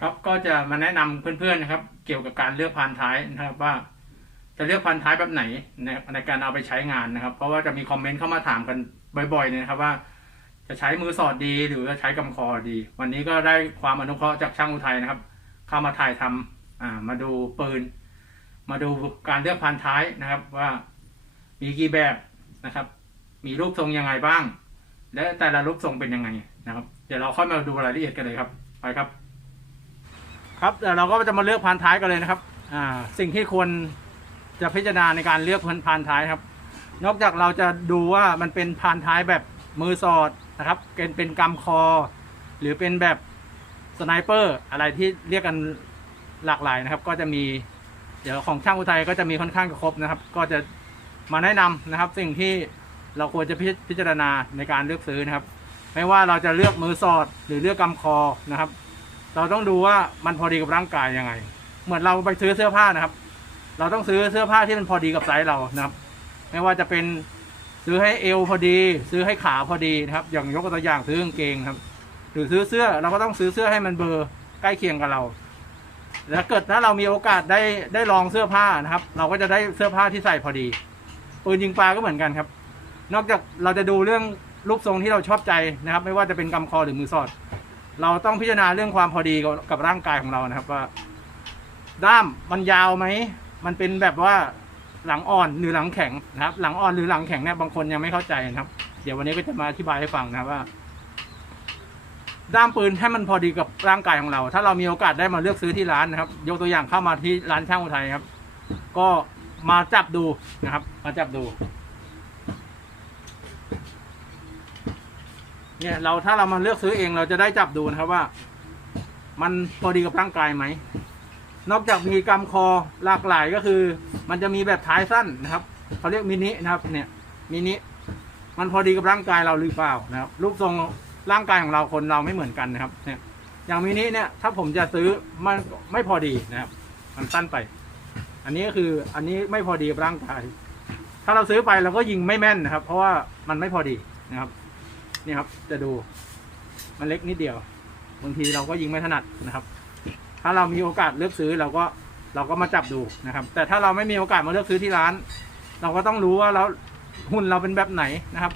ครับก็จะมาแนะนำเพื่อนๆนะครับ เกี่ยวกับการเลือกพานท้ายนะครับว่า จะเลือกพานท้ายแบบไหนในในการเอาไปใช้งานนะครับ เพราะว่าจะมีคอมเมนต์เข้ามาถามกันบ่อยๆเนี่ยนะครับว่า จะใช้มือสอดดีหรือจะใช้กำคอดี วันนี้ก็ได้ความอนุเคราะห์จากช่างอุทัยนะครับ เข้ามาถ่ายทำอ่ามาดูปืน มาดูการเลือกพานท้ายนะครับว่า มีกี่แบบนะครับ มีรูปทรงยังไงบ้าง และแต่ละรูปทรงเป็นยังไงนะครับ เดี๋ยวเราค่อยมาดูรายละเอียดกันเลยครับ ไปครับ ครับเดี๋ยวเราก็จะมาเลือกพานท้ายกันเลยนะครับ อ่า สิ่งที่ควรจะพิจารณาในการเลือกพานท้ายครับ นอกจากเราจะดูว่ามันเป็นพานท้ายแบบมือสอดนะครับเป็นเป็นกำคอ หรือเป็นแบบสไนเปอร์อะไรที่เรียกกันหลากหลายนะครับ ก็จะมีเดี๋ยวของช่างอุทัยก็จะมีค่อนข้างจะครบนะครับ ก็จะมาแนะนำนะครับ สิ่งที่เราควรจะพิพิจารณาในการเลือกซื้อนะครับ ไม่ว่าเราจะเลือกมือสอดหรือเลือกกำคอนะครับ เราต้องดูว่ามันพอดีกับร่างกายยังไง เหมือนเราไปซื้อเสื้อผ้านะครับ เราต้องซื้อเสื้อผ้าที่มันพอดีกับไซส์เรานะครับ ไม่ว่าจะเป็นซื้อให้เอวพอดี ซื้อให้ขาพอดีนะครับ อย่างยกตัวอย่างซื้อกางเกงครับ หรือซื้อเสื้อเราก็ต้องซื้อเสื้อให้มันเบอร์ใกล้เคียงกับเรา แล้วเกิดถ้าเรามีโอกาสได้ได้ลองเสื้อผ้านะครับ เราก็จะได้เสื้อผ้าที่ใส่พอดีปืนยิงปลาก็เหมือนกันครับ นอกจากเราจะดูเรื่องรูปทรงที่เราชอบใจนะครับ ไม่ว่าจะเป็นกำคอหรือมือสอด เราต้องพิจารณาเรื่องความพอดีกับกับร่างกายของเรานะครับว่า ด้ามมันยาวไหม มันเป็นแบบว่าหลังอ่อนหรือหลังแข็งนะครับ หลังอ่อนหรือหลังแข็งเนี่ยบางคนยังไม่เข้าใจนะครับ เดี๋ยววันนี้ก็จะมาอธิบายให้ฟังนะครับว่า ด้ามปืนให้มันพอดีกับร่างกายของเรา ถ้าเรามีโอกาสได้มาเลือกซื้อที่ร้านนะครับ ยกตัวอย่างเข้ามาที่ร้านช่างอุทัยครับ ก็มาจับดูนะครับ มาจับดู เนี่ยเราถ้าเรามาเลือกซื้อเองเราจะได้จับดูนะครับว่า มันพอดีกับร่างกายไหม นอกจากมีกำคอหลากหลายก็คือ มันจะมีแบบท้ายสั้นนะครับเขาเรียกมินินะครับ เนี่ยมินิมันพอดีกับร่างกายเราหรือเปล่านะครับรูปทรงร่างกายของเราคนเราไม่เหมือนกันนะครับ เนี่ยอย่างมินิเนี่ยถ้าผมจะซื้อมันไม่พอดีนะครับ มันสั้นไป อันนี้ก็คืออันนี้ไม่พอดีกับร่างกาย ถ้าเราซื้อไปเราก็ยิงไม่แม่นนะครับ เพราะว่ามันไม่พอดีนะครับ นี่ครับ จะดูมันเล็กนิดเดียว บางทีเราก็ยิงไม่ถนัดนะครับ ถ้าเรามีโอกาสเลือกซื้อเราก็เราก็มาจับดูนะครับ แต่ถ้าเราไม่มีโอกาสมาเลือกซื้อที่ร้าน เราก็ต้องรู้ว่าแล้วหุ่นเราเป็นแบบไหนนะครับ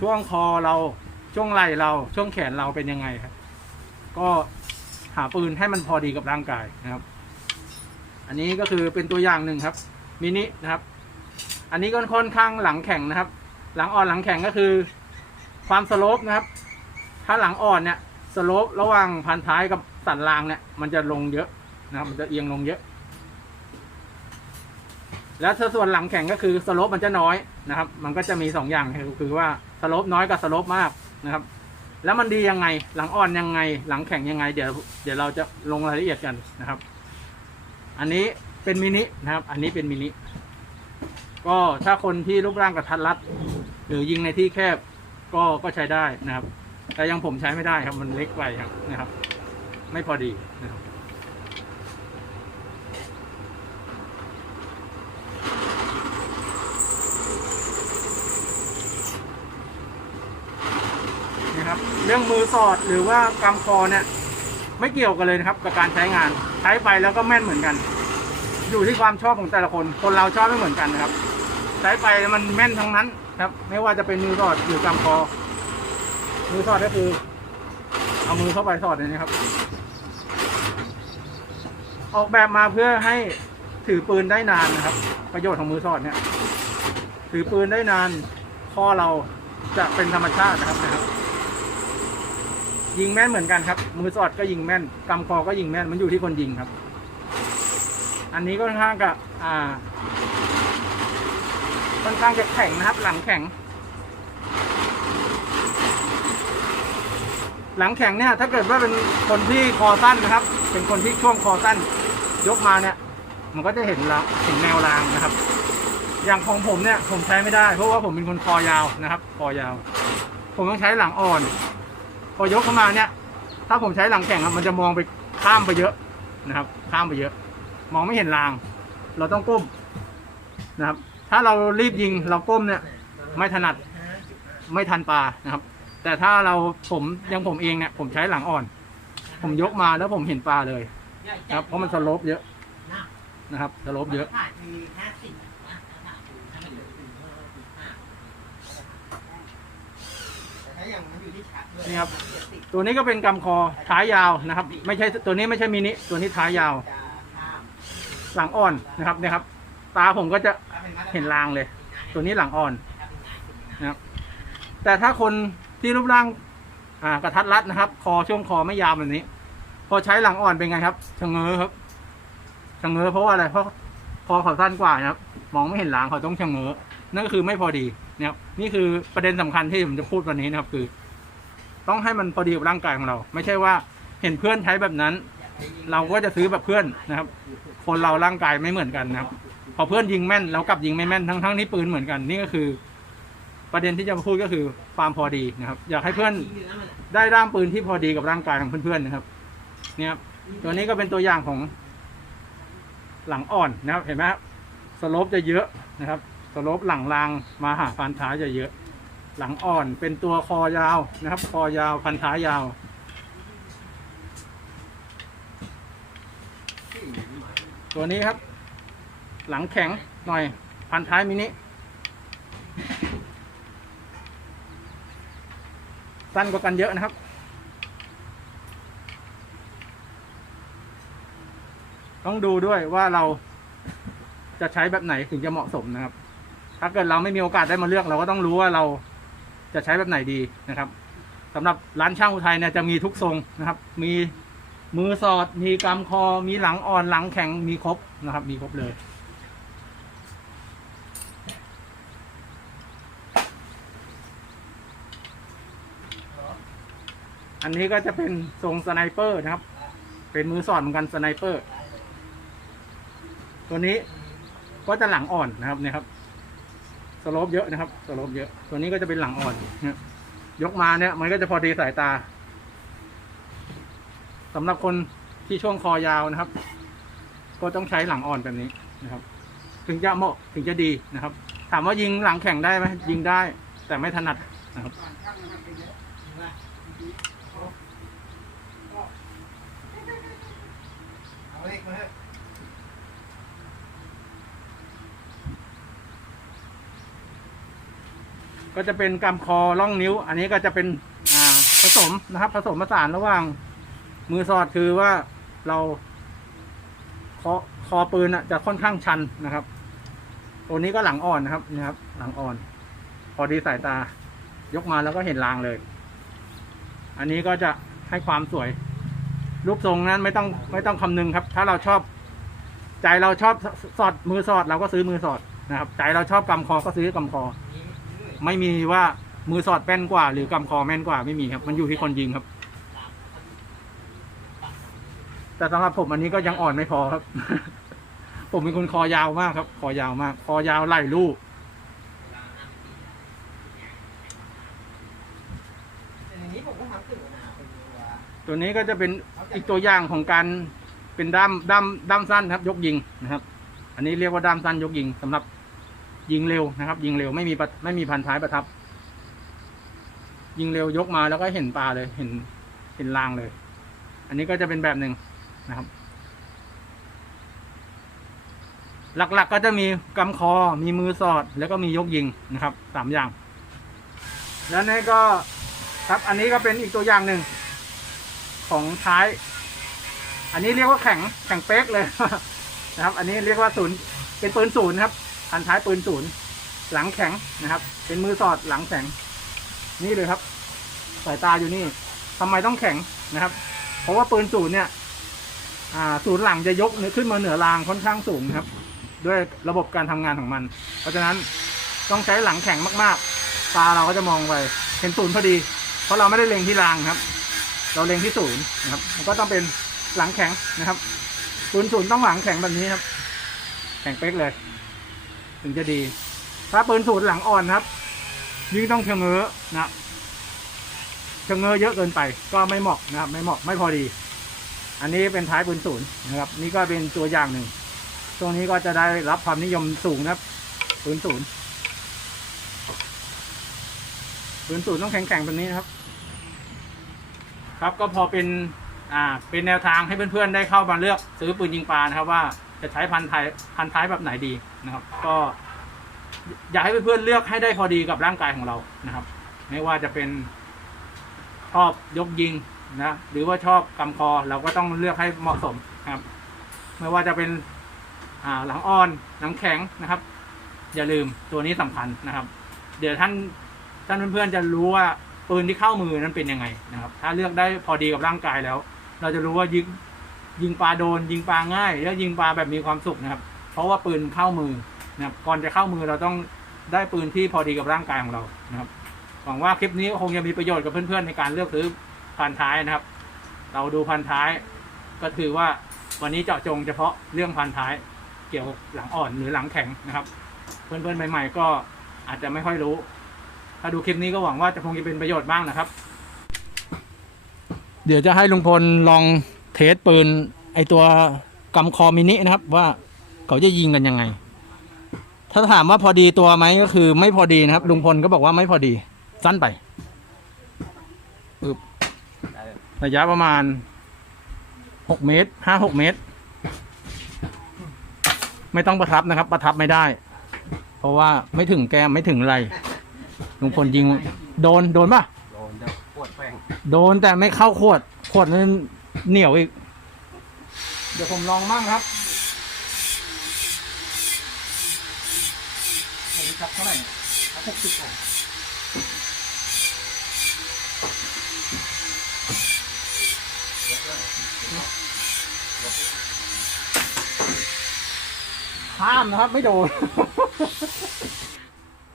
ช่วงคอเราช่วงไหล่เราช่วงแขนเราเป็นยังไงครับ ก็หาปืนให้มันพอดีกับร่างกายนะครับ อันนี้ก็คือเป็นตัวอย่างหนึ่งครับมินินะครับ อันนี้ก็ค่อนข้างหลังแข็งนะครับ หลังอ่อนหลังแข็งก็คือ ความสโลปนะครับ ถ้าหลังอ่อนเนี่ยสโลประหว่างพันท้ายกับสันรางเนี่ย มันจะลงเยอะนะครับ มันจะเอียงลงเยอะ แล้วถ้าส่วนหลังแข็งก็คือสโลปมันจะน้อยนะครับ มันก็จะมีสองอย่างคือคือว่าสโลปน้อยกับสโลปมากนะครับ แล้วมันดียังไง หลังอ่อนยังไง หลังแข็งยังไง เดี๋ยวเดี๋ยวเราจะลงรายละเอียดกันนะครับ อันนี้เป็นมินินะครับ อันนี้เป็นมินิก็ถ้าคนที่รูปร่างกระทัดรัด หรือยิงในที่แคบ ก็ก็ใช้ได้นะครับ แต่ยังผมใช้ไม่ได้ครับมันเล็กไปครับนะครับ ไม่พอดีนะครับนะครับ เรื่องมือสอดหรือว่ากำคอเนี่ยไม่เกี่ยวกันเลยนะครับ กับการใช้งานใช้ไปแล้วก็แม่นเหมือนกัน อยู่ที่ความชอบของแต่ละคน คนเราชอบไม่เหมือนกันนะครับ ใช้ไปมันแม่นทั้งนั้น ครับ ไม่ว่าจะเป็นมือสอดหรือกำคอ มือสอดก็คือ เอามือเข้าไปสอดอย่างนี้ครับ ออกแบบมาเพื่อให้ถือปืนได้นานนะครับ ประโยชน์ของมือสอดเนี่ย ถือปืนได้นานข้อเราจะเป็นธรรมชาตินะครับนะครับ ยิงแม่นเหมือนกันครับ มือสอดก็ยิงแม่นกำคอก็ยิงแม่นมันอยู่ที่คนยิงครับ อันนี้ก็ค่อนข้างกับอ่า ค่อนข้างจะแข็งนะครับ หลังแข็ง หลังแข็งเนี่ยถ้าเกิดว่าเป็นคนที่คอสั้นนะครับ เป็นคนที่ช่วงคอสั้น ยกมาเนี่ย มันก็จะเห็นละเห็นแนวรางนะครับ อย่างของผมเนี่ยผมใช้ไม่ได้ เพราะว่าผมเป็นคนคอยาวนะครับ คอยาว ผมต้องใช้หลังอ่อน พอยกเข้ามาเนี่ย ถ้าผมใช้หลังแข็งอะมันจะมองไปข้ามไปเยอะนะครับ ข้ามไปเยอะ มองไม่เห็นราง เราต้องก้มนะครับ ถ้าเรารีบยิงเราก้มเนี่ย ไม่ถนัดไม่ทันปลานะครับ แต่ถ้าเราผมยังผมเองเนี่ย ผมใช้หลังอ่อน ผมยกมาแล้วผมเห็นปลาเลยครับ เพราะมันสโลปเยอะนะครับสโลปเยอะนี่ครับตัวนี้ก็เป็นกำคอท้ายยาวนะครับ ไม่ใช่ตัวนี้ไม่ใช่มินิตัวนี้ท้ายยาว หลังอ่อนนะครับเนี่ยครับ ตาผมก็จะเห็นรางเลย ตัวนี้หลังอ่อนนะครับ แต่ถ้าคนที่รูปร่างอ่ากระทัดรัดนะครับ คอช่วงคอไม่ยาวแบบนี้ พอใช้หลังอ่อนเป็นไงครับชะเง้อครับชะเง้อเพราะว่าอะไรเพราะคอเขาสั้นกว่านะครับ มองไม่เห็นหลังเขาต้องชะเง้อนั่นก็คือไม่พอดีนะครับ นี่คือประเด็นสำคัญที่ผมจะพูดวันนี้นะครับ คือ ต้องให้มันพอดีกับร่างกายของเรา ไม่ใช่ว่าเห็นเพื่อนใช้แบบนั้น เราก็จะซื้อแบบเพื่อนนะครับ คนเราร่างกายไม่เหมือนกันนะครับ พอเพื่อนยิงแม่นเรากลับยิงไม่แม่นทั้งทั้งที่ปืนเหมือนกันนี่ก็คือ ประเด็นที่จะมาพูดก็คือความพอดีนะครับ อยากให้เพื่อนได้ด้ามปืนที่พอดีกับร่างกายของเพื่อนๆนะครับ เนี่ยครับตัวนี้ก็เป็นตัวอย่างของหลังอ่อนนะครับ เห็นไหมครับสโลปจะเยอะนะครับสโลปหลังรางมาหาพันท้ายจะเยอะ หลังอ่อนเป็นตัวคอยาวนะครับ คอยาวพันท้ายยาวตัวนี้ครับ หลังแข็งหน่อย พันท้ายมินิ สั้นกว่ากันเยอะนะครับ ต้องดูด้วยว่าเราจะใช้แบบไหนถึงจะเหมาะสมนะครับ ถ้าเกิดเราไม่มีโอกาสได้มาเลือกเราก็ต้องรู้ว่าเราจะใช้แบบไหนดีนะครับสำหรับร้านช่างอุทัยเนี่ยจะมีทุกทรงนะครับ มีมือสอด มีกำคอ มีหลังอ่อนหลังแข็ง มีครบนะครับ มีครบเลย อันนี้ก็จะเป็นทรงสไนเปอร์นะครับ เป็นมือสอดเหมือนกันสไนเปอร์ ตัวนี้ก็จะหลังอ่อนนะครับเนี่ยครับสโลปเยอะนะครับสโลปเยอะ ตัวนี้ก็จะเป็นหลังอ่อนนะยกมาเนี่ยมันก็จะพอดีสายตาสำหรับคนที่ช่วงคอยาวนะครับ ก็ต้องใช้หลังอ่อนแบบนี้นะครับ ถึงจะเหมาะถึงจะดีนะครับ ถามว่ายิงหลังแข่งได้ไหมยิงได้ แต่ไม่ถนัดนะครับ เอาเลขมาเถอะก็จะเป็นกำคอล่องนิ้ว อันนี้ก็จะเป็นอ่าผสมนะครับ ผสมผสานระหว่าง มือสอดคือว่าเราคอคอปืนอะจะค่อนข้างชันนะครับ ตัวนี้ก็หลังอ่อนนะครับนะครับ หลังอ่อน พอดีสายตายกมาแล้วก็เห็นรางเลย อันนี้ก็จะให้ความสวย รูปทรงนั้นไม่ต้องไม่ต้องคำนึงครับ ถ้าเราชอบ ใจเราชอบสอดมือสอดเราก็ซื้อมือสอดนะครับ ใจเราชอบกำคอก็ซื้อกำคอ ไม่มีว่ามือสอดแป้นกว่า หรือกำคอแม่นกว่าไม่มีครับ มันอยู่ที่คนยิงครับ แต่สำหรับผมอันนี้ก็ยังอ่อนไม่พอครับ ผมเป็นคนคอยาวมากครับ คอยาวมาก คอยาวไหล่ลูก แต่อย่างนี้ผมก็ทำถึงนะเป็นว่า ตัวนี้ก็จะเป็นอีกตัวอย่างของการเป็นด้ามด้ามด้ามสั้นครับยกยิงนะครับ อันนี้เรียกว่าด้ามสั้นยกยิงสำหรับยิงเร็วนะครับ ยิงเร็วไม่มีไม่มีพันท้ายประทับ ยิงเร็วยกมาแล้วก็เห็นปลาเลยเห็นเห็นรางเลย อันนี้ก็จะเป็นแบบหนึ่งนะครับ หลักๆก็จะมีกำคอมีมือสอดแล้วก็มียกยิงนะครับสามอย่าง แล้วนี่ก็ครับอันนี้ก็เป็นอีกตัวอย่างหนึ่ง ของท้าย อันนี้เรียกว่าแข็งแข็งเป๊กเลยนะครับ อันนี้เรียกว่าศูนย์เป็นปืนศูนย์ครับพันท้ายปืนศูนย์หลังแข็งนะครับ เป็นมือสอดหลังแข็ง นี่เลยครับ สายตาอยู่นี่ทำไมต้องแข็งนะครับ เพราะว่าปืนศูนย์เนี่ยศูนย์หลังจะยกขึ้นมาเหนือรางค่อนข้างสูงนะครับ ด้วยระบบการทำงานของมัน เพราะฉะนั้นต้องใช้หลังแข็งมาก ๆ ตาเราก็จะมองไปเห็นศูนย์พอดี เพราะเราไม่ได้เล็งที่รางครับ เราเล็งที่ศูนย์นะครับ มันก็ต้องเป็นหลังแข็งนะครับศูนย์ศูนย์ต้องหลังแข็งแบบนี้ครับ แข็งเป๊กเลย ถึงจะดี ถ้าปืนศูนย์หลังอ่อนครับ ยิ่งต้องเชงเง้อนะเชงเง้อเยอะเกินไป ก็ไม่เหมาะนะครับ ไม่เหมาะไม่พอดี อันนี้เป็นท้ายปืนศูนย์นะครับ นี่ก็เป็นตัวอย่างหนึ่งช่วงนี้ก็จะได้รับความนิยมสูงนะครับปืนศูนย์ปืนศูนย์ต้องแข็งๆแบบนี้นะครับ ครับก็พอเป็นอ่าเป็นแนวทางให้เพื่อนๆได้เข้ามาเลือกซื้อปืนยิงปลานะครับว่าจะใช้พันธุ์ไทยพันธุ์ท้ายแบบไหนดีนะครับ ก็ อยากให้เพื่อนๆเลือกให้ได้พอดีกับร่างกายของเรานะครับ ไม่ว่าจะเป็นชอบยกยิงนะหรือว่าชอบกำคอเราก็ต้องเลือกให้เหมาะสมครับ ไม่ว่าจะเป็นหลังอ่อนหลังแข็งนะครับ อย่าลืมตัวนี้สำคัญนะครับ เดี๋ยวท่านท่านเพื่อนๆจะรู้ว่า ปืนที่เข้ามือนั้นเป็นยังไงนะครับ ถ้าเลือกได้พอดีกับร่างกายแล้ว เราจะรู้ว่ายิงยิงปลาโดน ยิงปลาง่ายแล้วยิงปลาแบบมีความสุขนะครับ เพราะว่าปืนเข้ามือนะครับก่อนจะเข้ามือเราต้องได้ปืนที่พอดีกับร่างกายของเรานะครับหวังว่าคลิปนี้คงจะมีประโยชน์กับเพื่อนๆ ในการเลือกซื้อพันท้ายนะครับ เราดูพันท้าย ก็คือว่าวันนี้เจาะจงเฉพาะเรื่องพันท้ายเกี่ยวกับหลังอ่อนหรือหลังแข็งนะครับ เพื่อนๆใหม่ ๆ ก็อาจจะไม่ค่อยรู้ ถ้าดูคลิปนี้ก็หวังว่าจะคงจะเป็นประโยชน์บ้างนะครับ เดี๋ยวจะให้ลุงพลลองเทสปืน ไอตัวกำคอมินินะครับ ว่าเขาจะยิงกันยังไง ถ้าถามว่าพอดีตัวไหมก็คือไม่พอดีนะครับลุงพลก็บอกว่าไม่พอดีสั้นไปอึบระยะประมาณหกเมตรห้าหกเมตร ไม่ต้องประทับนะครับ ประทับไม่ได้ เพราะว่าไม่ถึงแกมไม่ถึงอะไร ลุงพลยิง โดนโดนปะโดนจะปวดแป้งโดนแต่ไม่เข้าขวด ขวดนั้นเหนียวอีก เดี๋ยวผมลองมั่งครับอันนี้ครับเท่าไหร่หกสิบข้ามนะครับไม่โดน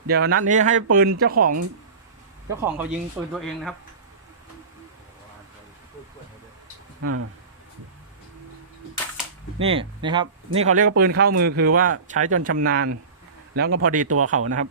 เดี๋ยวนัดนี้ให้ปืนเจ้าของ เจ้าของเขายิงปืนตัวเองนะครับอ่านี่นี่ครับ นี่เขาเรียกว่าปืนเข้ามือคือว่าใช้จนชำนาญ แล้วก็พอดีตัวเขานะครับ